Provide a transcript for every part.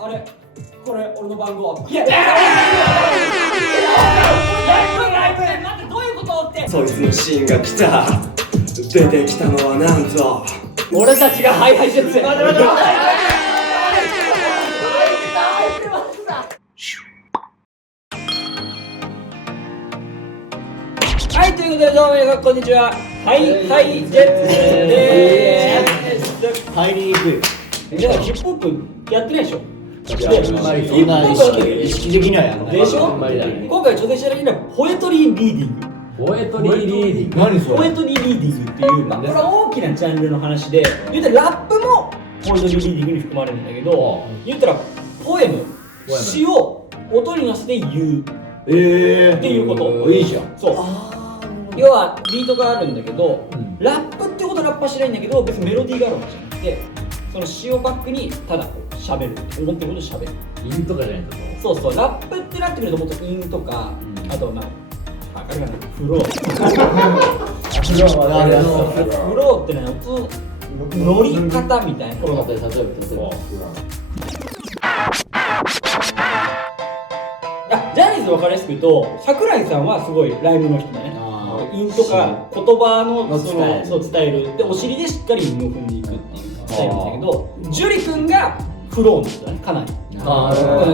あれこれ俺の番号。いや待ってどういうことって。そいつのシーンが来た。出てきたのはなんと俺たちがハイハイジェッツ。はい、ということでどうも皆さんこんにちは。ハイハイジェッツでーす。入りにくい。じゃあヒップホップやってないでしょ。あんまりそんな意識的にはやんないでしょ。あんまりだね。今回挑戦したいのはポエトリーリーディング。ポエトリーリーディング。何それ。ポエトリーリーディングっていう、これは大きなジャンルの話で、言ったらラップもポエトリーリーディングに含まれるんだけど、言ったらポエム、詩を音に乗せて言うっていうこと。いいじゃん。そう。要はビートがあるんだけど、ラップってことラップはしないんだけど、別にメロディーがあるわけじゃなくて、その詩をバックにただこう喋る、思ってることを喋る。インとかじゃないと。そうそう、ラップってなってくるともっとインとか、あとまああれがね、フロー。フローってね、乗り方みたいな。例えば。ジャニーズ分かりやすく言うと、桜井さんはすごいライブの人だね。インとか言葉のそう伝える。で、お尻でしっかり韻を踏んでいくっていうスタイルなんだけど、樹君がフローなんだね、かなり。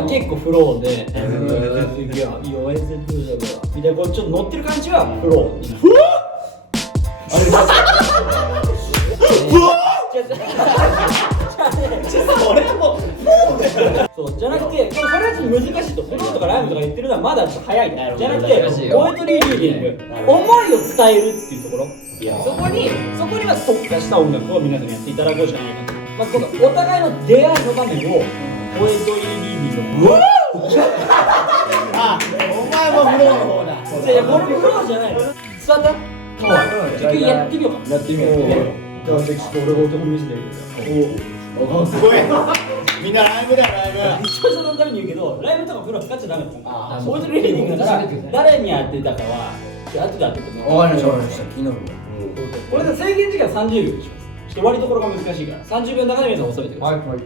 結構フローで、いや、みたいな、こうちょっと乗ってる感じはフロー。フロそうじゃなくて、それはちょっと難しいと。フローとかライムとか言ってるのはまだちょっと早い。じゃなくて、ポエトリーリーディング、思いを伝えるっていうところ。そこには特化した音楽を皆さんにやっていただこうじゃないかと。まあ、このお互いの出会いの場面をポエトリーリーディングのあ、お前もフローの方だ。いや、これフローじゃないの。伝わった？じゃあやってみようか。やってみよう。じゃあちょっと俺がお手本見せてる。すごい。みんなライブだよ、ライブ。視聴者のために言うけど、ライブとかプロ使っちゃダメだよ。ポエトリーリーディングだから誰に当てたかは後で当ててもわかりました。気になる。これで制限時間30秒にします。ちょっと割りどころが難しいから30秒の中で皆さん収めてください。はい。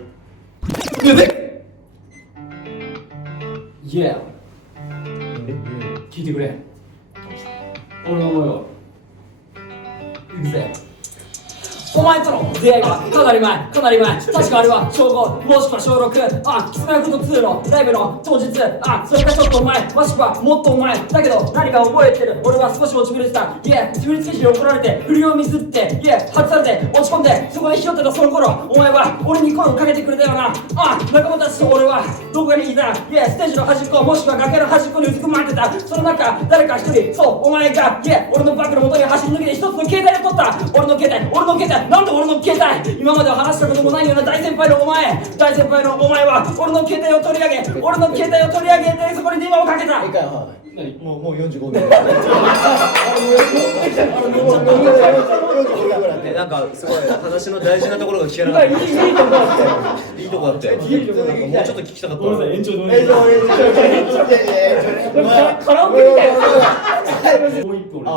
いや聞いてくれ。俺の思いをいくぜ。お前との出会いはかなり前。確かあれは小5もしくは小6。キスマイフの通路ライブの当日。それかちょっと前、もしくはもっと前だけど何か覚えてる。俺は少し落ちぶれてた。振り付け師に怒られて振りをミスって、外されて落ち込んで、そこでひよってたその頃、お前は俺に声をかけてくれたよな。仲間たちと俺はどこかにいた。ステージの端っこもしくは崖の端っこにうずくまってた。その中誰か一人、そうお前が俺のバッグの元に走り抜けて一つの携帯を取った。俺の携帯なんで俺の携帯。今までは話したこともないような大先輩のお前は俺の携帯を取り上げてそこに電話をかけた。もう45秒。なんかすごい話の大事なところが聞けなかった。いいとこだって。もうちょっと聞きたかった。延長のカラオケみたいな。もう一本。カ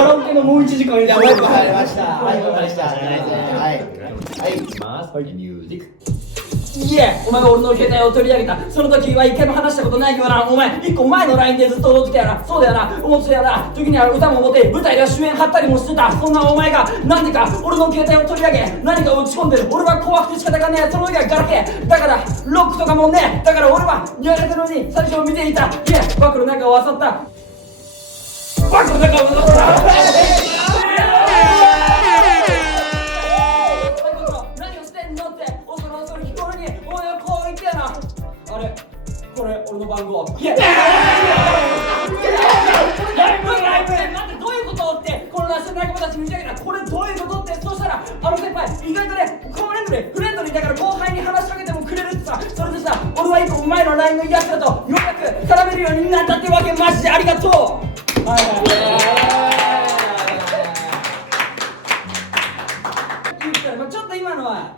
ラオケのもう1時間やばい。入りました。はい、行きます。ミュージック。お前が俺の携帯を取り上げた。その時は一回も話したことないよな。お前一個前の LINE でずっと踊ってたよな。そうだよな、思ってたよな。時には歌も持て、舞台では主演張ったりもしてた。そんなお前がなんでか俺の携帯を取り上げ何か打ち込んでる。俺は怖くて仕方がねえ。その時はガラケーだからロックとかもねえ。だから俺はやられたのに最初を見ていた。バッグの中を漁った。あれこれ俺の番号。待ってどういうことって。このラスト仲間たち見てあげた。これどういうことって。そしたらあの先輩意外とねフレンドリーだから後輩に話しかけてもくれるってさ。それでさ俺は一個前の LINE のやつだとようやく絡めるようになったってわけ。マジでありがとう。ちょっと今のは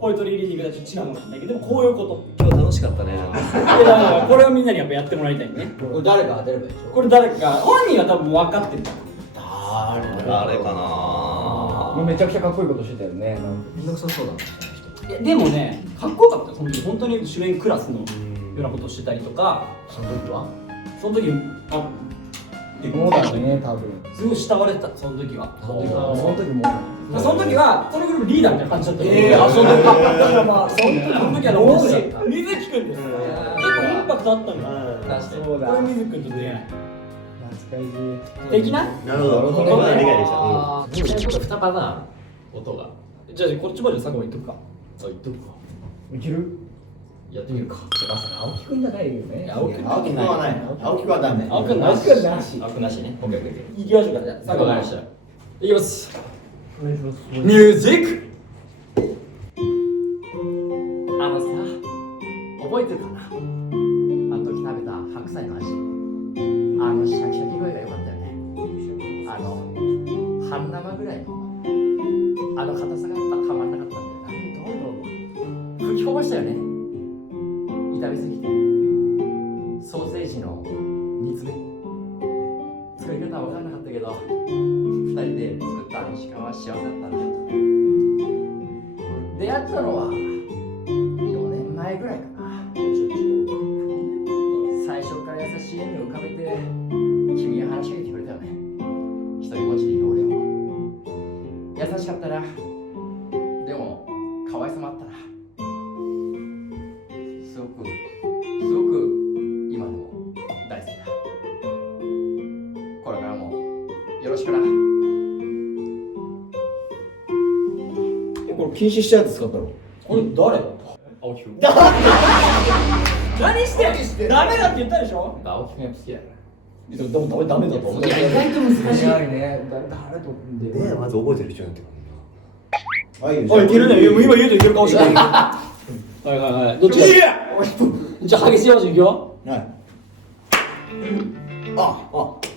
ポエトリーリーディングと違うかもしれないけど、でもこういうこと。今日楽しかったね。これをみんなにやっぱやってもらいたいね。誰か当てればいいでしょ。これ誰か本人は多分分かってる。誰かな。めちゃくちゃかっこいいことしてたよね。めんどくさそうだな。いやでもねかっこよかったよその時本当に主演クラスのようなことをしてたりとかその時はその時あそうだよね多分すごい慕われてたその時はその時はその時もその時はこのグループリーダーみたいな感じだったその時だからまあその時はもう水木くんです結構インパクトあったんだ確かにそうだこれ水木くんと出会い懐かしい的ななるほどこれは理解できたあーちなみにこれ2パターン音がじゃあこっちバージョン最後まで言っとくか言っとくかいけるやってみるか青木くんじゃないよね青木青木くんはない青木くんはダメ青木くんなし青木くんなし青くなしねオッケーオッケーオッケ行きましょうかじゃあー最後までわかりましたいきますお願いしますミュージックあのさ覚えてるかなあの時食べた白菜の味あのシャキシャキ具合が良かったよねあの半生ぐらいのあの硬さがやっぱたまんなかったんだよな吹きこぼしたよね炒めすぎてソーセージの煮詰め作り方は分からなかったけど2人で作ったあの時間は幸せだったな出会ったのは4年前ぐらいかな最初から優しい笑みを浮かべて君が話しかけてくれたよね一人ぼっちでいる俺を優しかったなでも可愛さもあったなすごく今でも大好きだこれからもよろしくなこれ禁止したやつ使ったのこれ誰青木くん何してダメだって言ったでしょ青木くんやっぱ好きだからでもダメだと思ういや意外と難しい早いね誰とでねまず覚えてる人になってくるはいあいけるね今言うといけるかもしれないはいはいはいどっちがじゃあ激しいバージョンいくよはい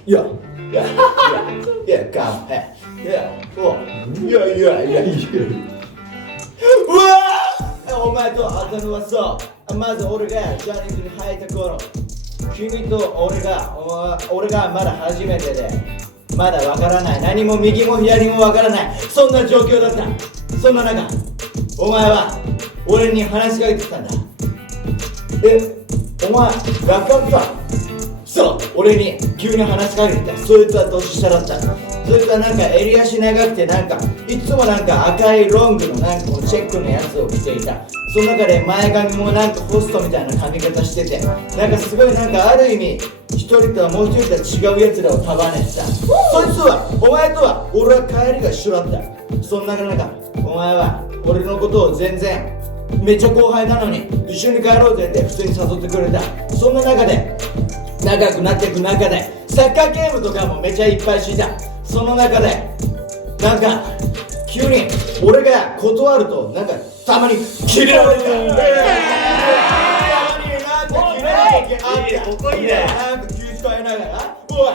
いや乾杯うわお前と会ったのはそうまず俺がジャニーズに入った頃君と俺がまだ初めてでまだわからない何も右も左もわからないそんな状況だったそんな中お前は俺に話しかけてきたんだお前ラップかそう俺に急に話しかけてきたそいつは年下だったそいつはなんか襟足長くてなんかいつもなんか赤いロングのなんかこうチェックのやつを着ていたその中で前髪もなんかホストみたいな髪型しててなんかすごいなんかある意味一人とはもう一人とは違うやつらを束ねてたそいつはお前とは俺は帰りが一緒だったそんな中お前は俺のことを全然めっちゃ後輩なのに一緒に帰ろうぜって普通に誘ってくれたそんな中で仲良くなっていく中でサッカーゲームとかもめちゃいっぱいしたその中でなんか急に俺が断るとなんかたまにキレられてたたまになんかキレられてあってここいいねなんか気遣いながらおい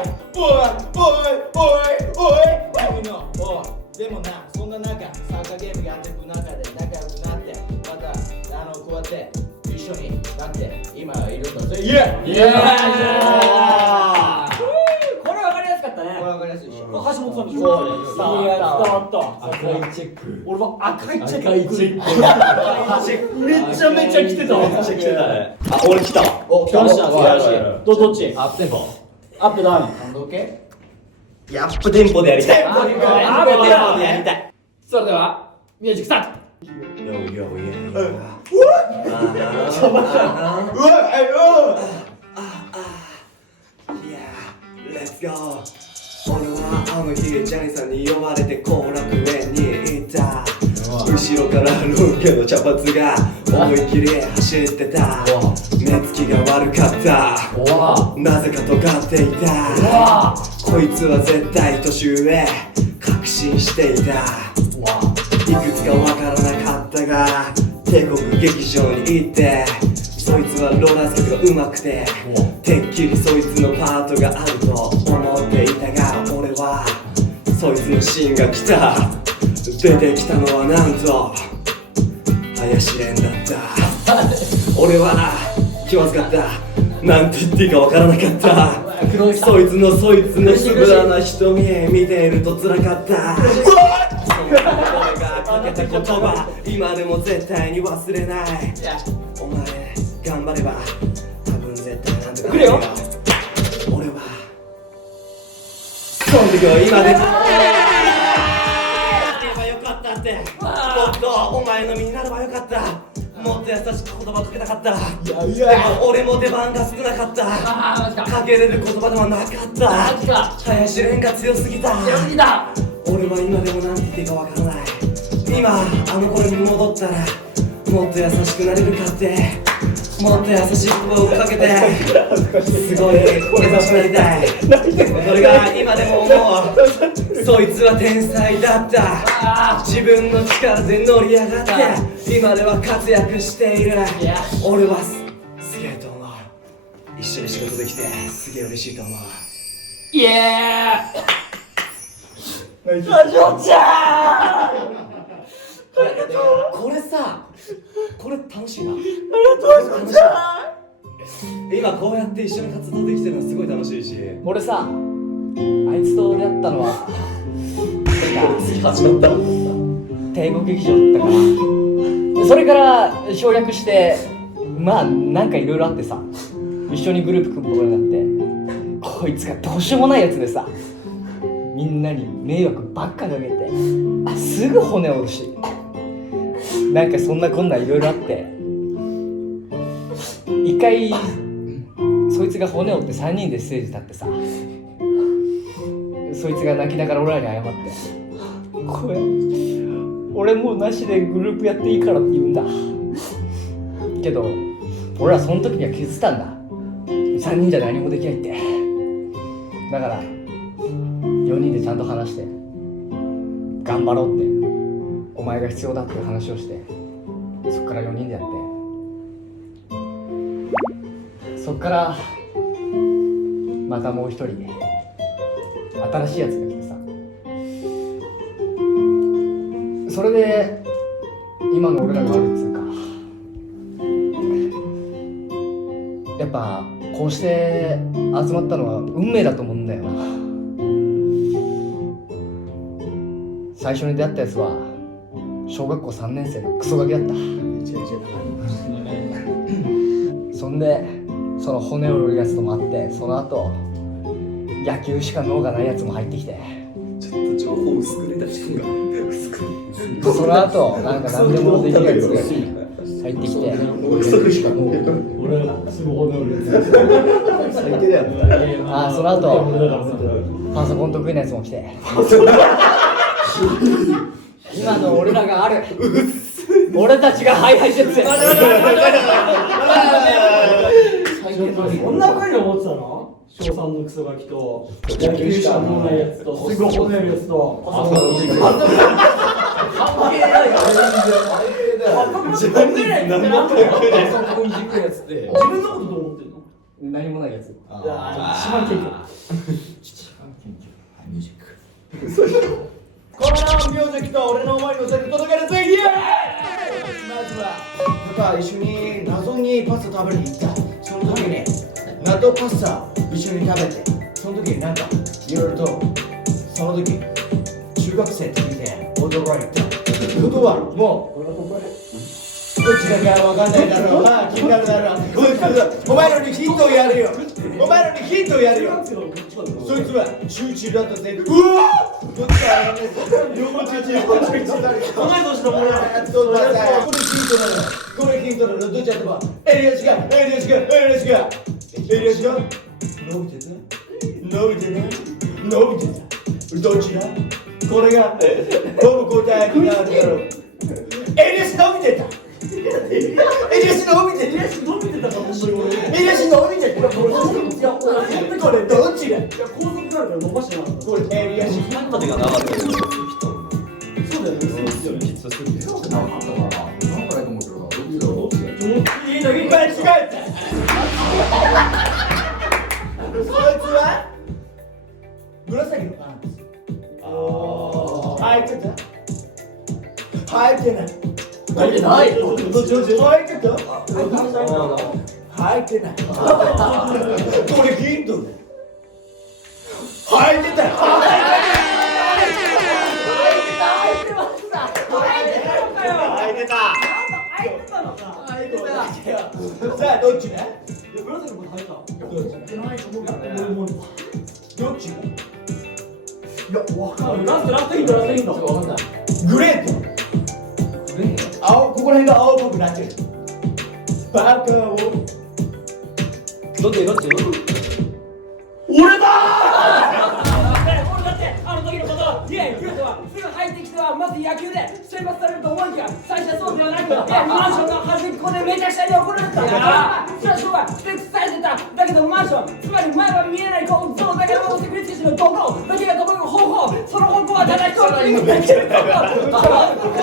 でもなそんな中サッカーゲームやっていく中で仲良くなってまたこうやって一緒になって今いるとイエーイイエーイこれ分かりやすかったねこれわかりやすいでしょ橋本さんでしょそういや伝わった赤いチェック俺は赤いチェック赤いチェックめちゃめちゃ来てたわめっちゃ来てたねあ俺来たわお来ました素晴らしいどっちアップテンポアップダウン感動系やっぱテンポでやりたいアップテンポでやりたいそれではミュージックスタートLet's go 俺はあの日ジャニーさんに呼ばれて後楽園に行った後ろからロン毛の茶髪が思いっきり走ってた目つきが悪かったなぜか尖っていたこいつは絶対年上確信していたいくつかわからなかったが帝国劇場に行ってそいつはローラースケートが上手くててっきりそいつのパートがあると思っていたが俺はそいつのシーンが来た出てきたのはなんと林蓮だった俺は気まずかったなんて言っていいかわからなかったそいつのつぶらな瞳見ていると辛かったそんな声がかけて言葉今でも絶対に忘れない。お前頑張れば多分絶対なんとかなるよ。俺はその時は今でも言えばよかったって、もっとお前の身になればよかった、もっと優しく言葉をかけたかった。でも俺も出番が少なかった。かけれる言葉ではなかった。林蓮が強すぎた。俺は今でも何て言っていいかわからない。今あの頃に戻ったらもっと優しくなれるかって、もっと優しい言葉をかけてすごい優しくなりたい。それが今でも思う。そいつは天才だった。自分の力で乗り上がって今では活躍している。俺はすげえと思う。一緒に仕事できてすげえ嬉しいと思う。イエーイ。これさ、これ楽しいな。今こうやって一緒に活動できてるのすごい楽しいし、俺さ、あいつと出会ったのは次始まった帝国劇場だったから、それから省略してまあなんかいろいろあってさ、一緒にグループ組むことになって、こいつがどうしようもないやつでさ、みんなに迷惑ばっかかけてすぐ骨折るし、なんかそんなこんないろいろあって、一回そいつが骨折って3人でステージ立ってさ、そいつが泣きながら俺らに謝って、これ俺もうなしでグループやっていいからって言うんだけど、俺らその時には気づいたんだ、3人じゃ何もできないって。だから4人でちゃんと話して頑張ろうって、お前が必要だっていう話をして、そっから4人でやって、そっからまたもう一人新しいやつが来てさ、それで今の俺らがあるっつうか、やっぱこうして集まったのは運命だと思うんだよな。最初に出会ったやつは小学校3年生のクソガキだった。そんでその骨折るやつとも会って、その後野球しか脳がないやつも入ってきて、ちょっと情報薄く出た人がその後なんか何でもできるやつが入ってきて、俺がすぐ骨折るやつ。最低だよ。あ、その後パソコン得意なやつも来て今の俺らがある。俺たちがハイハイジェッツ。こんな風に思ってたの？小3のクソガキと野球しかもないやつとすぐ骨折るやつとパソコンの関係ないよ。自分で何もなくてパソコンいじくやつって、自分のことどう思ってんの？何もないやつ。一番謙虚。この名字と俺の思いのせる届けるぜ。イエーイ。まずはやっぱ一緒に謎にパスタ食べに行った。その時に謎パスタ一緒に食べて、その時になんかいろいろとその時中学生って聞いて驚いたことはもうどっちだかわかんないだろう。まあ気になるだろう。お前らにヒントをやるよ。お前らにヒントをやるよ。そいつは集中だったぜ。うわっどっちだろうね。両方中中だる。同い年のものだ。これヒントなの。これヒントなの。どっちだってばエリアシが伸びてたどちらこれがこの答えになるだろう。エリアシ伸びてた。エリアシ伸びてたかもしれない。エリアシ伸びてた。これどっちだ。高速なるから伸ばしてなかった。これエリアシまでがなかったよ。そうだよね。間違えた。そいつは紫のパンツ。履いてた。履いてない。入ってない。履いてた。履いてない。これヒントだ。履いてた。履いてない。けた入ってたのか。入ってた。さあどっちねいや、ブラザーのこと入った。入ってないと思うからね。もうどっちいや、わかる。ラストヒント、ラストヒント。わかんない。グレート青、ここら辺が青っぽくなってるバカをどっち俺だ俺だってあの時のこといやヒロトはすぐ入ってきてはまず野球で選抜されると思いきや最初はそうではなくマンションの端っこでめちゃくちゃに怒られてたそれはそうはふてくされてただけどマンションつまり前は見えない構造だけどセキュリティ士のどこだけが届く方法その方法はただ一つできるとこ強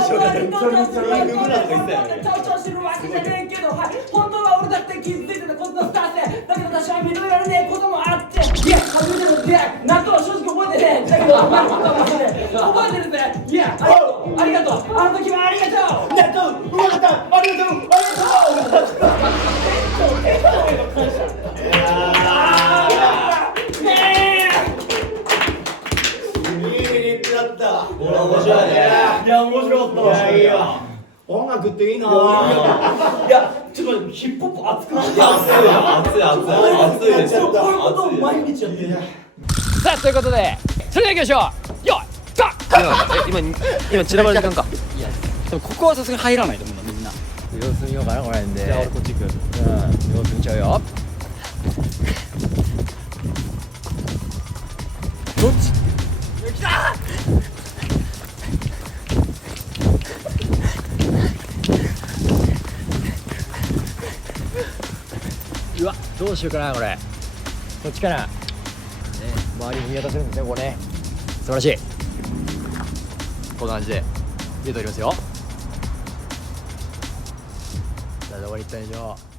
調してるわけじゃねえけど本当は俺だって傷ついてたことのスター性だけど私は認められねえこともあっていや初めての出会い納豆は正直覚えてねえだけどお前のことはマジで覚えてるぜいやありがとうあの時はありがとう納豆うまかったありがとういいリップだった面白いねいや面白かったいいよ音楽っていいな。いやちょっとヒップホップ熱くなって熱いですよ。こういうことを毎日やってるさあということでそれでは行きましょうよいスタート今散らばる時間か。でもここはさすがに入らないと思うんだみんな。様子見ようかなこの辺で。じゃあ俺こっち行く。様子見ちゃうよ。どっち？うわどうしようかなこれ。こっちかな。ね周りに見渡せるんですねここね。素晴らしい。こんな感じで見えておりますよ。さあどこに行ったでしょう。